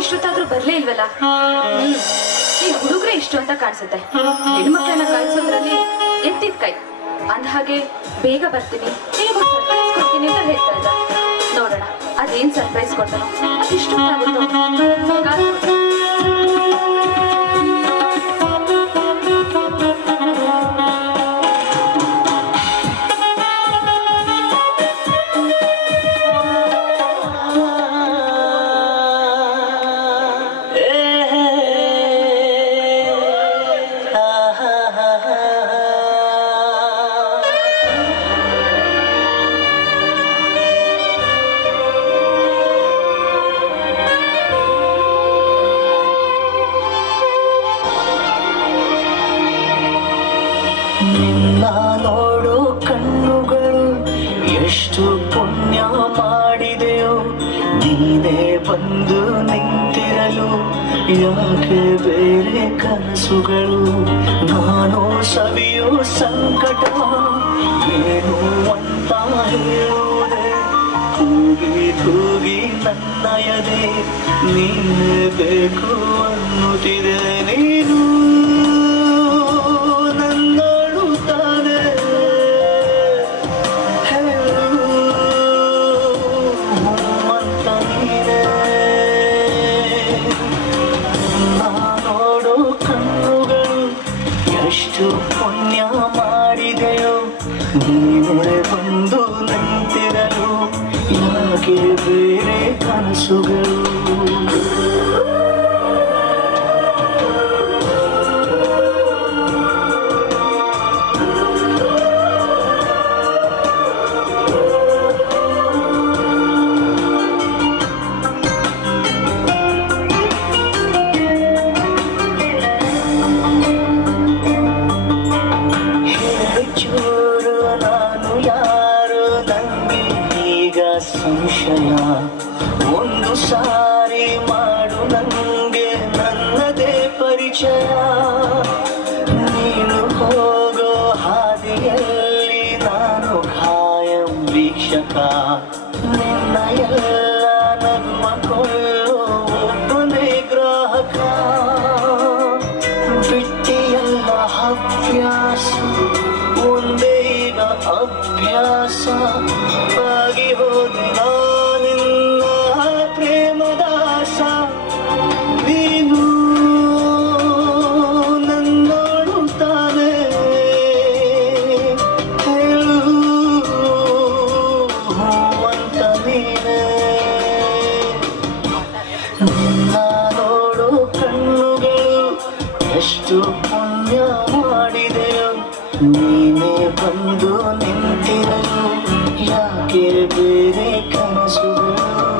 ಇಷ್ಟೊತ್ತಾದ್ರೂ ಬರ್ಲೇ ಇಲ್ವಲ್ಲ? ಈ ಹುಡುಗ್ರೆ ಇಷ್ಟು ಅಂತ ಕಾಣಿಸುತ್ತೆ. ಹೆಣ್ಮಕ್ಳನ್ನ ಕಾಣಿಸೋದ್ರಲ್ಲಿ ಎತ್ತಿದ ಕೈ. ಅಂದ ಹಾಗೆ ಬೇಗ ಬರ್ತೀನಿ ನಿನಗೊಂದು ಸರ್ಪ್ರೈಸ್ ಕೊಡ್ತೀನಿ ಅಂತ ಹೇಳ್ತಾ ಇದ್ದ. ನೋಡೋಣ ಅದೇನ್ ಸರ್ಪ್ರೈಸ್ ಕೊಡ್ತಾನೋ ಅದಿಷ್ಟೊತ್ತಾಗುತ್ತೋ? ನಿನ್ನ ನೋಡು ಕಣ್ಣುಗಳು ಎಷ್ಟು ಪುಣ್ಯ ಮಾಡಿದೆಯೋ, ನೀನೇ ಬಂದು ನಿಂತಿರಲು ಯಾಕೆ ಬೇರೆ ಕನಸುಗಳು? ನಾನು ಸವಿಯೋ ಸಂಕಟ ಏನು ಅಂತ ಹೇಳುವುದೇ? ಕೂಗಿ ಕೂಗಿ ನನ್ನಯದೆ, ನೀನೇ ಬೇಕು ಪುಣ್ಯ ಮಾಡಿದೆಯೋ ನೀನೇ ಬಂದು ನಿಂತಿರಲು ಯಾಕೆ ಬೇರೆ ಕನಸುಗಳು ಸಾರಿ ಮಾಡು ನನಗೆ ನನ್ನದೇ ಪರಿಚಯ. ನೀನು ಹೋಗೋ ಹಾದಿಯಲ್ಲಿ ನಾನು ಖಾಯಂ ವೀಕ್ಷಕ. ನಿನ್ನ ಎಷ್ಟು ಪುಣ್ಯ ಮಾಡಿದೆಯೋ ನೀನೇ ಬಂದು ನಿಂತಿರಲು ಯಾಕೆ ಬೇರೆ ಕನಸುಗಳು?